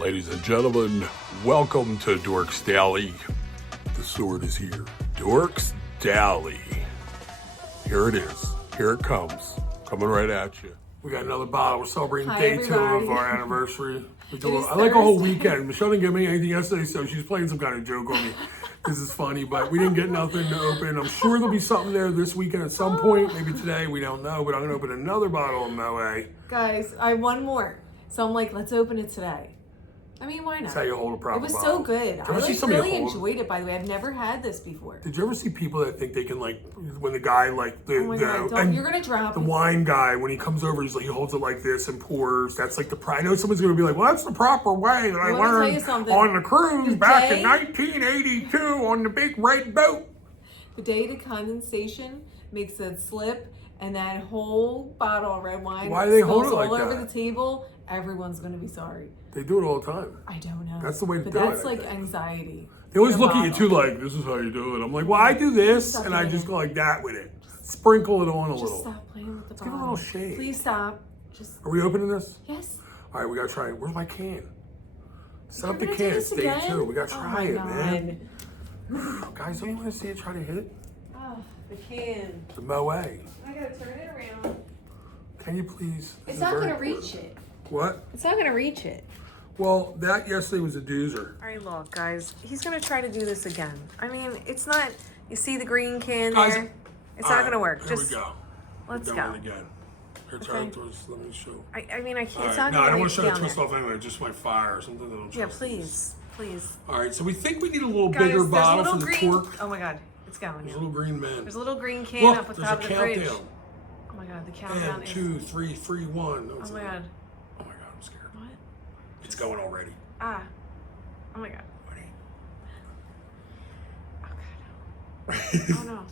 Ladies and gentlemen, welcome to Dorks Daily. The sword is here. Dorks Daily. Here it is. Here it comes. Coming right at you. We got another bottle. We're celebrating day 2 of our anniversary. I like a whole weekend. Michelle didn't give me anything yesterday, so she's playing some kind of joke on me. This is funny, but we didn't get nothing to open. I'm sure there'll be something there this weekend at some point. Maybe today, we don't know, but I'm going to open another bottle of Moe. Guys, I have one more. So I'm like, let's open it today. I mean, why not? That's how you hold a proper bottle. It was bottle. so good. I really enjoyed it, by the way. I've never had this before. Did you ever see people that think they can, like, when the guy, like, oh my God, you're going to drop the wine guy, when he comes over, he's like, he holds it like this and pours. That's like the I know someone's going to be like, well, that's the proper way that I learned on the cruise back in 1982 on the big red boat. The day the condensation makes it slip and that whole bottle of red wine why do they hold it like all that? over the table, everyone's going to be sorry. They do it all the time. I don't know. That's the way to do it. But that's like anxiety. They always look at you too like, this is how you do it. I'm like, well, I do this, and I just go like that with it. Sprinkle it on a little. Just stop playing with the bottle. Give it a little shade. Please stop. Are we opening this? Yes. All right, we got to try it. Where's my can? Set up the can. It's day 2. We got to try it, man. Guys, don't you want to see it try to hit it? Oh, the can. The Moe. I got to turn it around. Can you please? It's not going to reach it. What? It's not going to reach it. Well, that yesterday was a doozer. All right, look, guys. He's going to try to do this again. I mean, it's not... You see the green can guys, there? It's not going to work. Here we go. Let's We're go. doing it again. Here, try to twist. Let me show. I mean, I can't. Right. It's not no, going to I don't want to try to down twist there. off anyway. It just might fire or something. That'll Yeah, please. Please. All right, so we think we need a little Guys, bigger there's a bottle little for the green... torque. Oh, my God. It's going. There's a little green man. There's a little green can Look, up at the there's top a of the fridge. countdown. Oh, my God. The countdown 10, is... 2, 3, 3, 1. Oh, my God. Oh, my God. I'm scared. What? It's going already. Ah. Oh, my God. Ready? Oh, God. Oh, no.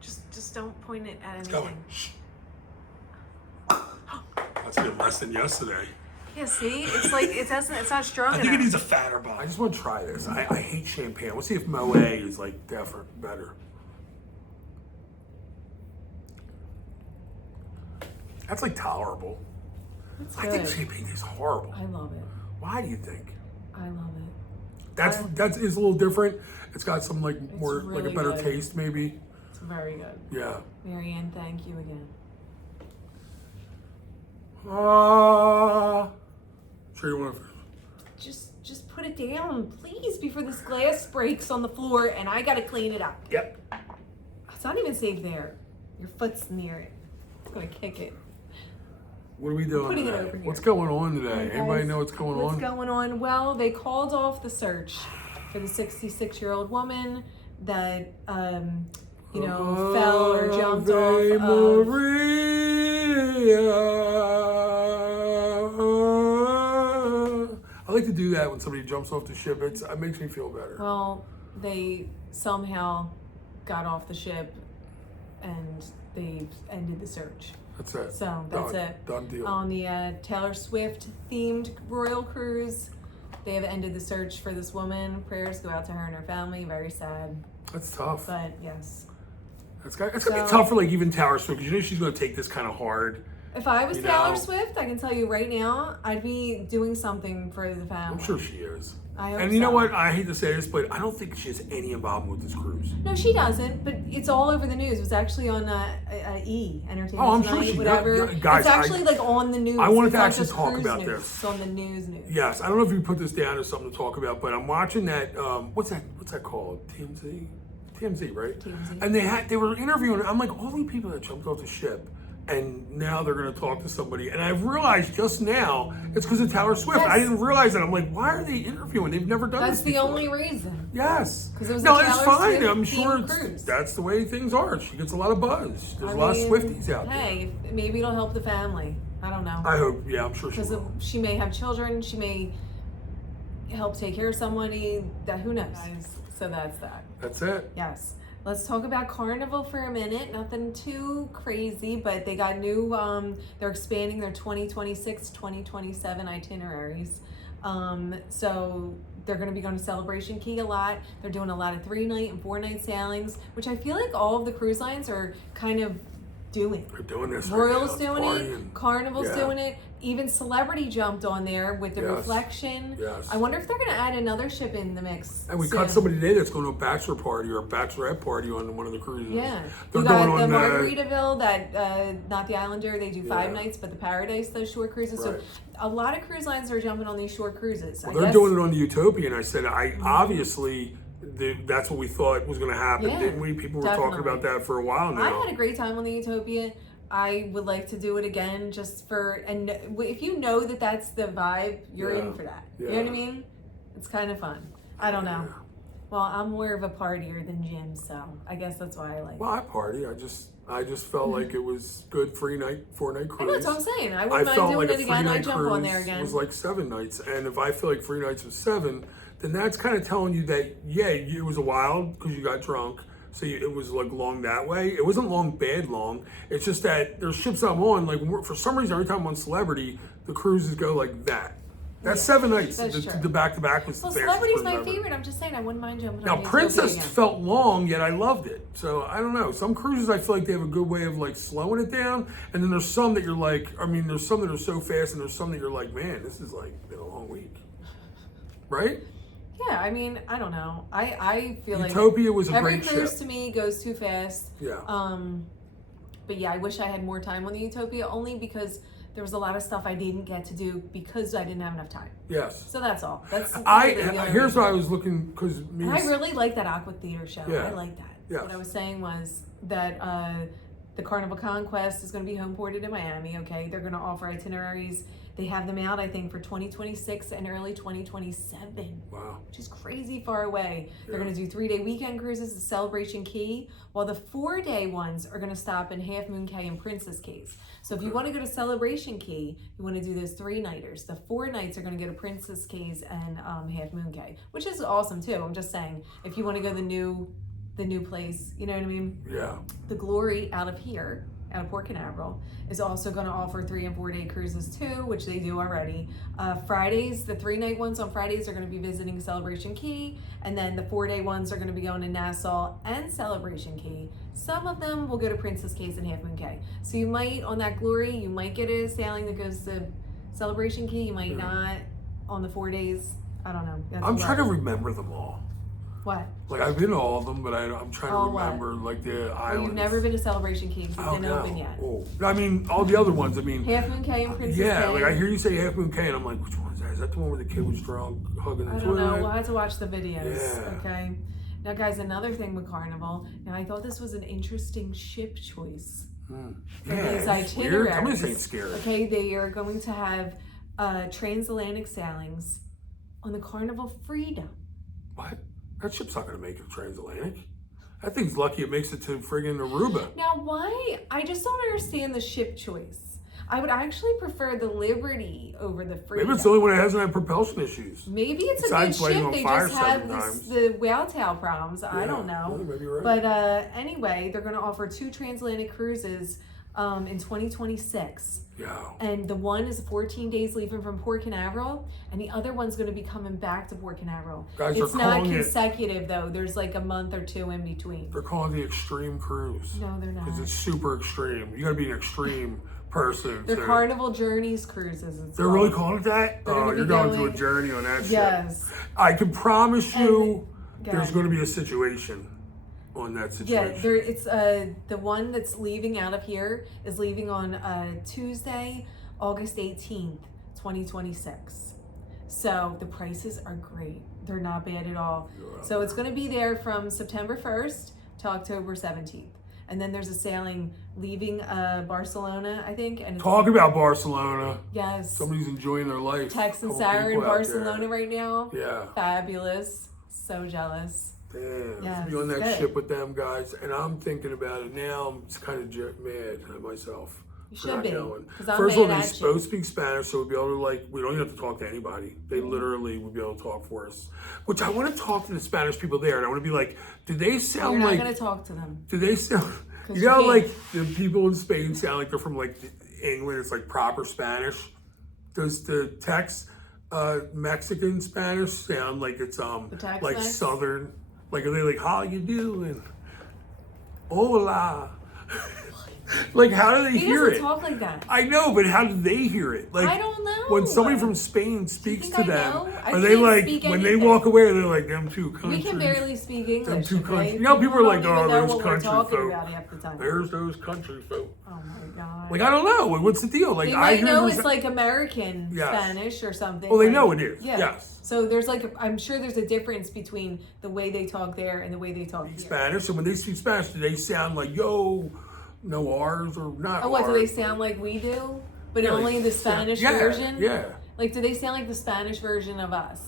Just don't point it at anything. It's going. Shh. That's even less than yesterday. Yeah, see? It's like, it's not strong enough. I think it needs a fatter bottle. I just want to try this. I hate champagne. Let's see if Moe is like different, better. That's like tolerable. That's I good. think champagne is horrible. I love it. Why do you think? I love it. That's a little different. It's got some like more really like a better good. taste maybe. It's very good. Yeah. Marianne, thank you again. Sure you want to? Just put it down, please, before this glass breaks on the floor and I gotta clean it up. Yep. It's not even safe there. Your foot's near it. It's gonna kick it. What are we doing Putting it today? over here. What's going on today? Hey, Anybody guys, know what's going on? What's going on? Well, they called off the search for the 66-year-old woman that, fell or jumped off of... Maria. I like to do that when somebody jumps off the ship. It makes me feel better. Well, they somehow got off the ship and they've ended the search. That's it. So that's it. Done deal. On the Taylor Swift themed royal cruise, they have ended the search for this woman. Prayers go out to her and her family. Very sad. That's tough. But yes. It's gonna be tough for like even Taylor Swift because you know she's gonna take this kind of hard. If I was Taylor Swift, I can tell you right now, I'd be doing something for the family. I'm sure she is. I hope and you know so. what? I hate to say this, but I don't think she has any involvement with this cruise. No, she doesn't. But it's all over the news. It was actually on E! Entertainment Oh, I'm Tonight, sure she whatever. guys, it's actually like on the news. I wanted It's to not actually just talk cruise about news. this. It's on the news. Yes, I don't know if you put this down as something to talk about, but I'm watching that. What's that called? TMZ, right? TMZ. And they were interviewing. I'm like, all these people that jumped off the ship, and now they're going to talk to somebody. And I've realized just now it's because of Taylor Swift. Yes. I didn't realize that. I'm like, why are they interviewing? They've never done That's this the before. only reason. Yes. 'Cause it was no, a it's Taylor fine. Swift I'm sure themed cruise. that's the way things are. She gets a lot of buzz. There's a lot of Swifties out there. Hey, maybe it'll help the family. I don't know. I hope. Yeah, I'm sure she Because will. she may have children. She may help take care of somebody. That who knows? So that's that. That's it. Yes. Let's talk about Carnival for a minute. Nothing too crazy, but they got new, they're expanding their 2026, 2027 itineraries. So they're going to be going to Celebration Key a lot. They're doing a lot of 3-night and 4-night sailings, which I feel like all of the cruise lines are kind of doing. They're doing this. Royal's right now. doing It's it, partying. Carnival's Yeah. doing it, even Celebrity jumped on there with the reflection. Yes. I wonder if they're going to add another ship in the mix. And we soon. caught somebody today that's going to a bachelor party or a bachelorette party on one of the cruises. Yeah. They're You got going the on Margaritaville, that not the Islander, they do 5 nights, but the Paradise does short cruises. Right. So a lot of cruise lines are jumping on these short cruises. Well, they're doing it on the Utopia, and I said, obviously, that's what we thought was going to happen, didn't we? People were talking about that for a while now. I had a great time on the Utopia. I would like to do it again just for, and if you know that that's the vibe, you're in for that. You know what I mean? It's kind of fun. I don't know. Well, I'm more of a partier than Jim, so I guess that's why I like it. Well, I party. I just felt like it was good 4-night cruise. I know, that's what I'm saying. I wouldn't mind doing it again. I'd jump on there again. It was like 7 nights, and if I feel like 3 nights was 7, then that's kind of telling you that, it was a wild because you got drunk. So it was like long that way. It wasn't long, bad long. It's just that there's ships I'm on, like for some reason, every time I'm on Celebrity, the cruises go like that. That's 7 nights. The back-to-back was the fastest Celebrity's cruise my ever. favorite. I'm just saying I wouldn't mind jumping Now, on Princess again. felt long, yet I loved it. So I don't know. Some cruises I feel like they have a good way of like slowing it down, and then there's some that you're like, there's some that are so fast, and there's some that you're like, man, this is like been a long week, right? Yeah, I mean, I don't know. I feel Utopia was a every great cruise ship. to me goes too fast. Yeah. But yeah, I wish I had more time on the Utopia, only because there was a lot of stuff I didn't get to do because I didn't have enough time. Yes. So that's all. That's here's what I was looking, because I really like that Aqua Theater show. Yeah. I like that. Yes. What I was saying was that the Carnival Conquest is going to be home ported in Miami. Okay, they're going to offer itineraries. They have them out, I think, for 2026 and early 2027. Wow. Which is crazy far away. Yeah. They're going to do 3-day weekend cruises to Celebration Key, while the 4-day ones are going to stop in Half Moon Cay and Princess Cays. So if you want to go to Celebration Key, you want to do those 3-nighters. The 4 nights are going to go to Princess Cays and Half Moon Cay, which is awesome too. I'm just saying, if you want to go the new place, you know what I mean? Yeah. The Glory out of here, out of Port Canaveral, is also going to offer 3- and 4-day cruises too, which they do already. Fridays, the 3-night ones on Fridays are going to be visiting Celebration Key, and then the 4-day ones are going to be going to Nassau and Celebration Key. Some of them will go to Princess Cays and Half Moon Cay. So you might, on that Glory, you might get a sailing that goes to Celebration Key, you might not on the 4 days. I don't know. I'm trying to remember them all. What? Like, I've been to all of them, but I'm trying to remember, like, the islands. Oh, you've never been to Celebration Key because it didn't open yet. Oh. I mean, all the other ones, Half Moon Cay and Princess Cay. Yeah, like, I hear you say Half Moon Cay, and I'm like, which one is that? Is that the one where the kid was drunk, hugging the I toilet? don't know. We'll have to watch the videos. Yeah. Okay. Now, guys, another thing with Carnival. Now, I thought this was an interesting ship choice. For these it's weird. Tell me this ain't itineraries. scary. Okay, they are going to have transatlantic sailings on the Carnival Freedom. What? That ship's not going to make it transatlantic. That thing's lucky it makes it to friggin' Aruba. Now, why? I just don't understand the ship choice. I would actually prefer the Liberty over the Freedom. Maybe it's the only one that hasn't had propulsion issues. Maybe it's Besides a good lighting ship. on They fire just have 7 times. the whale tail problems. I don't know. Yeah, maybe you're right. But anyway, they're going to offer 2 transatlantic cruises in 2026. Yeah. And the one is 14 days leaving from Port Canaveral, and the other one's going to be coming back to Port Canaveral. Guys, It's they're not calling it- consecutive, though. There's like a month or 2 in between. They're calling it the Extreme Cruise. No, they're not. Because it's super extreme. You got to be an extreme person. They're to- Carnival Journeys cruises. It's They're called. really calling it that? They're gonna Oh, be you're going going- through a journey on that ship. Yes. I can promise you Go there's ahead. going to be a situation on that situation. Yeah, it's the one that's leaving out of here is leaving on Tuesday, August 18th, 2026. So the prices are great. They're not bad at all. So it's going to be there from September 1st to October 17th. And then there's a sailing leaving Barcelona, I think. And it's, Talk about Barcelona. yes, Somebody's enjoying their life. Tex and Couple Sarah in people out Barcelona right now. there. Yeah. Fabulous. So jealous. Damn. Yeah, To be on that good. ship with them guys. And I'm thinking about it now. I'm just kind of mad at myself. You for should not be, going. 'cause I'm First of all, mad they at you. both speak Spanish, so we'd be able to, like, we don't even have to talk to anybody. They literally would be able to talk for us. Which I want to talk to the Spanish people there, and I want to be like, do they You're sound not like, going to talk to them. do they sound, 'Cause you you know, can't. like the people in Spain sound like they're from like England, it's like proper Spanish. Does the Tex Mexican Spanish sound like it's like Tex-Mex? Southern? Like, are they like, how you doing? Hola. Like, how do they He hear doesn't it? talk like that. I know, but how do they hear it? Like, I don't know. when somebody from Spain speaks think to I them, know? I are they can't like, speak when they anything. walk away, they're like, them two countries. We can barely speak English. two Okay? countries. You know, people are like, don't oh, even know those what we're country talking folk. about half the time. There's those country folk. Oh my god. Like, I don't know. Like, what's the deal? Like, They I might hear know those- it's like American Yes. Spanish or something. Well, they like- know it is. Yeah. Yes. So there's like, I'm sure there's a difference between the way they talk there and the way they talk here. Spanish. So when they speak Spanish, do they sound like, yo, no R's or not Oh, what, do they R's? sound like we do? But Yeah, only like, the Spanish yeah, version? Yeah. Like, do they sound like the Spanish version of us?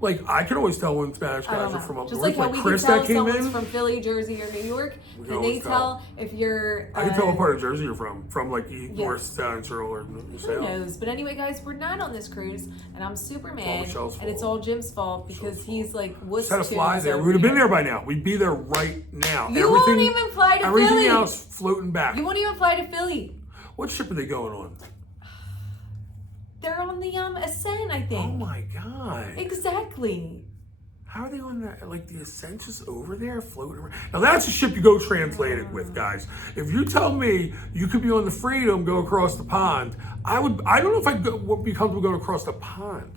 Like, I can always tell when Spanish I don't guys know. are from up Just north. like how we Chris can tell that came someone's in. from Philly, Jersey, or New York. We can Can they always tell if you're... I can tell what part of Jersey you're from like North, Yes. Central, or Who South. knows? But anyway, guys, we're not on this cruise, and I'm super mad, Michelle's and it's fault. all Jim's fault because Michelle's he's like, what's Set a fly there. We would have been there by now. We'd be there right now. You won't even fly to everything Philly. else floating back. You won't even fly to Philly. What ship are they going on? They're on the Ascent, I Oh think. my god. Exactly. How are they on that? Like the Ascent just over there floating around? Now that's a ship you go Transatlantic with, guys. If you tell me you could be on the Freedom, go across the pond, I don't know if I'd be comfortable going across the pond,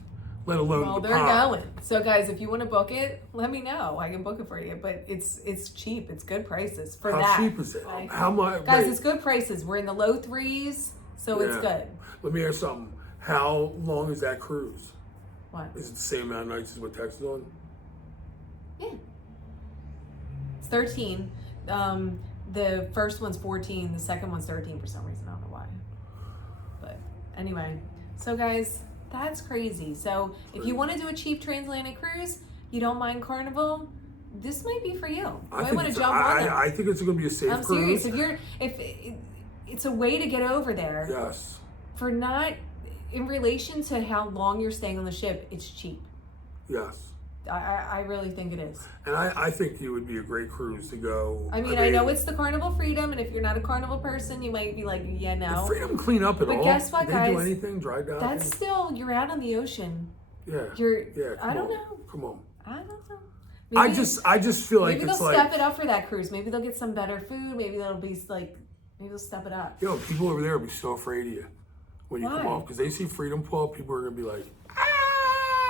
let alone Well, the they're pond. going. So, guys, if you want to book it, let me know. I can book it for you. But it's cheap. It's good prices for How that. cheap is it? Like, How much? guys, wait, it's good prices. We're in the low threes, so it's yeah. good. Let me ask something. How long is that cruise? What? Is it the same amount of nights as what Texas on? Yeah. It's 13. The first one's 14. The second one's 13 for some reason. I don't know why. But anyway, so guys, that's crazy. So if you want to do a cheap transatlantic cruise, you don't mind Carnival, this might be for you. You might want to jump on them. I think it's going to be a safe I'm cruise. serious. It's a way to get over there Yes. for not in relation to how long you're staying on the ship. It's cheap. Yes. I really think it is. And I think it would be a great cruise to go. I mean, I know it's the Carnival Freedom, and if you're not a Carnival person, you might be like, yeah, no. Did Freedom clean up at all? But guess what, Did they do guys? anything? Dry docking? That's still, you're out on the ocean. yeah. You're, Come I don't on. know. Come on. I don't know. I just feel like maybe it's they'll like, step it up for that cruise. Maybe they'll get some better food. Maybe they'll be like, maybe they'll step it up. yo, people over there will be so afraid of you when you come Why? off because they see Freedom pull up. People are gonna be like,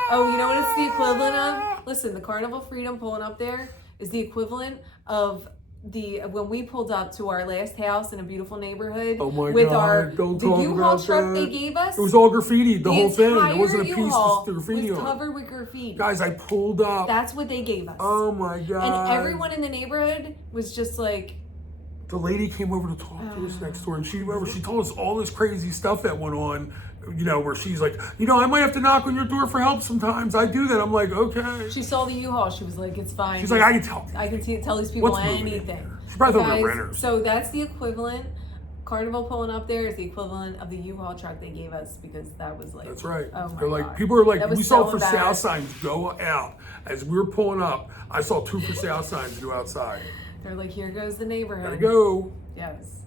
Oh, you know what it's the equivalent of? Listen, the Carnival Freedom pulling up there is the equivalent of when we pulled up to our last house in a beautiful neighborhood oh my with god, don't the talk U-Haul about truck that. they gave us. It was all graffiti, the whole thing. There wasn't a piece U-Haul of graffiti was on. covered with graffiti. Guys, I pulled up. That's what they gave us. Oh my god. And everyone in the neighborhood was just like, the lady came over to talk to us next door, and she told us all this crazy stuff that went on, you know, where she's like, you know, I might have to knock on your door for help sometimes. I do that. I'm like, okay. she saw the U-Haul. She was like, it's fine. She's like, I can tell. I can tell these people What's moving in anything. here? She probably thought we were Guys, renters. so that's the equivalent. Carnival pulling up there is the equivalent of the U-Haul truck they gave us because that was like. That's right. Oh my They're like, God. people are like, That was we saw so for sale embarrassing. signs go out. As we were pulling up, I saw 2 for sale signs go outside. They're like, here goes the neighborhood. Gotta go. Yes.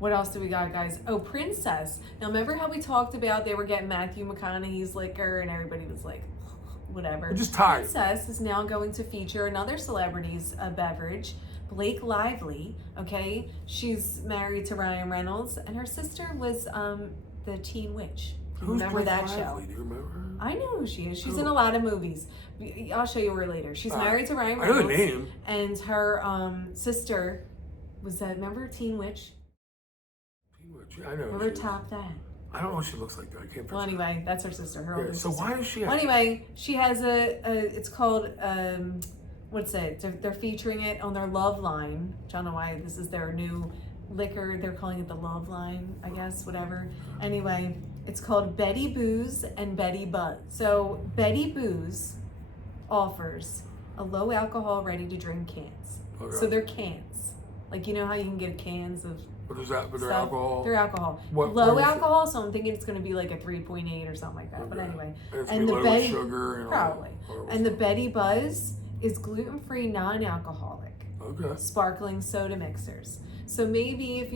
What else do we got, guys? Oh, Princess. Now, remember how we talked about they were getting Matthew McConaughey's liquor and everybody was like, whatever. We're just tired. Princess is now going to feature another celebrity's beverage, Blake Lively. Okay, she's married to Ryan Reynolds, and her sister was the Teen Witch. Who's Remember Blake that Lively? show? Do you remember her? I know who she is. She's Who? in a lot of movies. I'll show you her later. She's married to Ryan I know Reynolds. the name. And her sister was that. Remember Teen Witch? I know. Remember Top That? I don't know what she looks like though. I can't. Well, picture anyway, that's her sister. Her her. older Yeah, so sister. why is she? Well, anyway, she has it's called what's it? They're featuring it on their Love Line. I don't know why this is their new liquor. They're calling it the Love Line, I guess. Whatever. Anyway, it's called Betty Booze and Betty Buzz. So Betty Booze offers a low alcohol, ready to drink cans. Okay. So they're cans. Like, you know how you can get cans of What is that? With their stuff? alcohol? They're alcohol. What- Low what is it? alcohol, so I'm thinking it's going to be like a 3.8 or something like that. But Okay. anyway, And it's and gonna the be loaded with Betty sugar and all probably, that. and the Betty Buzz is gluten-free, non-alcoholic, Okay. sparkling soda mixers. So maybe if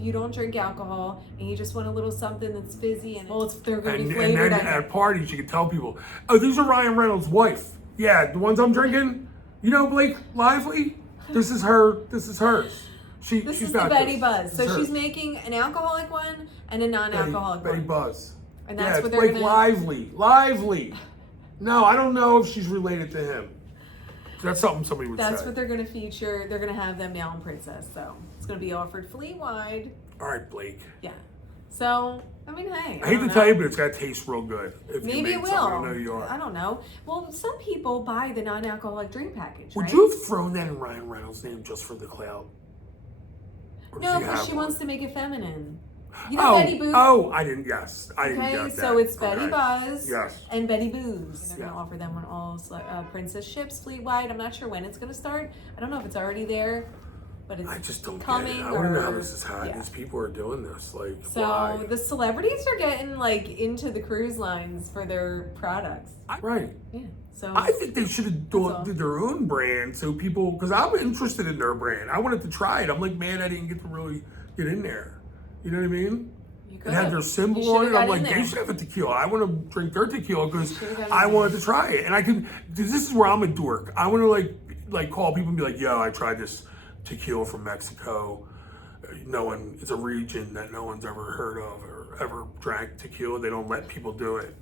you don't drink alcohol and you just want a little something that's fizzy and they're going to be And flavored. then at parties, you can tell people, oh, these are Ryan Reynolds' wife. Yeah, the ones I'm drinking. You know Blake Lively? This is her. This is hers. This she's is the not Betty this. Buzz. This So is she's her. making an alcoholic one and a non-alcoholic Betty one. Buzz. And Yeah, that's it's what they're like gonna. lively. No, I don't know if she's related to him. That's something somebody would That's say. what they're gonna feature. They're gonna have them Meow and Princess. So it's gonna be offered fleet-wide. All right, Blake. Yeah. So I mean, hey. I hate to tell you, but it's gotta taste real good. If you Maybe made it will. something. I know you are. I don't know. Well, some people buy the non-alcoholic drink package. Would right? you have thrown that in Ryan Reynolds' name just for the clout? Or does No, he because have she one? wants to make it feminine. You know Betty Boop? I didn't. Yes, I didn't Okay, get that. so it's Betty Okay. Buzz Yes. and Betty Booze. They're Yeah. gonna offer them on all Princess ships fleet-wide. I'm not sure when it's gonna start. I don't know if it's already there, but it's I just don't coming. get it. I want to know how or- this is happening. yeah. These people are doing this. Like, So why? the celebrities are getting like into the cruise lines for their products. Right. Yeah. So I think they should have That's all. did their own brand so people, because I'm interested in their brand. I wanted to try it. I'm like, man, I didn't get to really get in there. You know what I mean? you It could had have. their You symbol should've on it. got I'm in like, there. they should have a tequila. I want to drink their tequila because Should've got in I there. wanted to try it. And I can, this is where I'm a dork. I want to like call people and be like, yo, I tried this tequila from Mexico. It's a region that no one's ever heard of or ever drank tequila. They don't let people do it.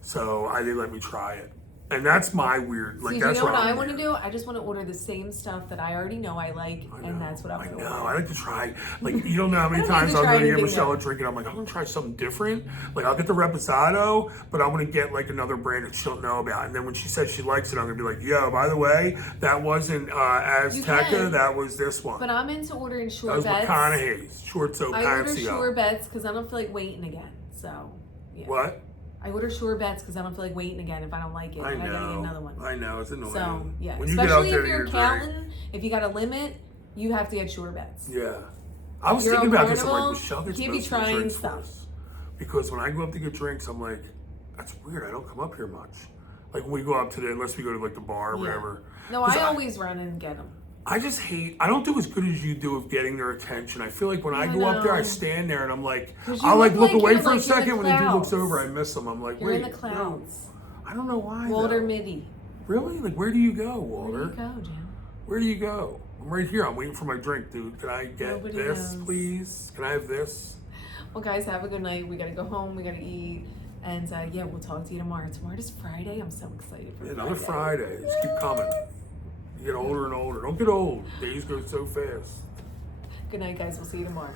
So they let me try it. And that's my weird, like, See, that's you know what I'm I want to weird. do? I just want to order the same stuff that I already know I like, and that's what I'm I going to know. order. I like to try. Like, you don't know how many I don't need times to I'm try going to get anything Michelle new. a drink, and I'm like, I'm going to try something different. Like, I'll get the Reposado, but I'm going to get like another brand that she'll know about. And then when she says she likes it, I'm going to be like, yo, by the way, that wasn't Azteca, can. that was this one. But I'm into ordering That short was bets. McConaughey's. Short soap I order Pancio. sure bets because I don't feel like waiting again. So, yeah. What? I order sure bets because I don't feel like waiting again if I don't like it. I and I gotta get know. another one. I know. It's annoying. So, yeah. When you get out Especially there if to you're your drink. accountant, if you got a limit, you have to get sure bets. Yeah. I was You're thinking on about this. I'm Carnival, like, Michelle gets you can't be most of the trying drinks for stuff. us. Because when I go up to get drinks, I'm like, that's weird. I don't come up here much. Like when we go up to unless we go to like the bar or Yeah. whatever. No, 'Cause I always run and get them. I just hate, I don't do as good as you do of getting their attention. I feel like when I I go up there, I know. stand there and I'm like, 'Cause you I'll like look look away you're for a like in the second. When the dude looks clouds. over, I miss him. I'm like, You're wait. in the clouds. No, I don't know why. Walter though. Mitty. Really? Like, where do you go, Where Walter? do you go, Jim? Where do you go? I'm right here. I'm waiting for my drink, dude. Can I get Nobody this, knows. please? Can I have this? Well, guys, have a good night. We gotta go home. We gotta eat. And yeah, we'll talk to you tomorrow. Tomorrow's Friday. I'm so excited for Another Friday. Friday. Just keep coming. You get older and older. Don't get old. Days go so fast. Good night, guys. We'll see you tomorrow.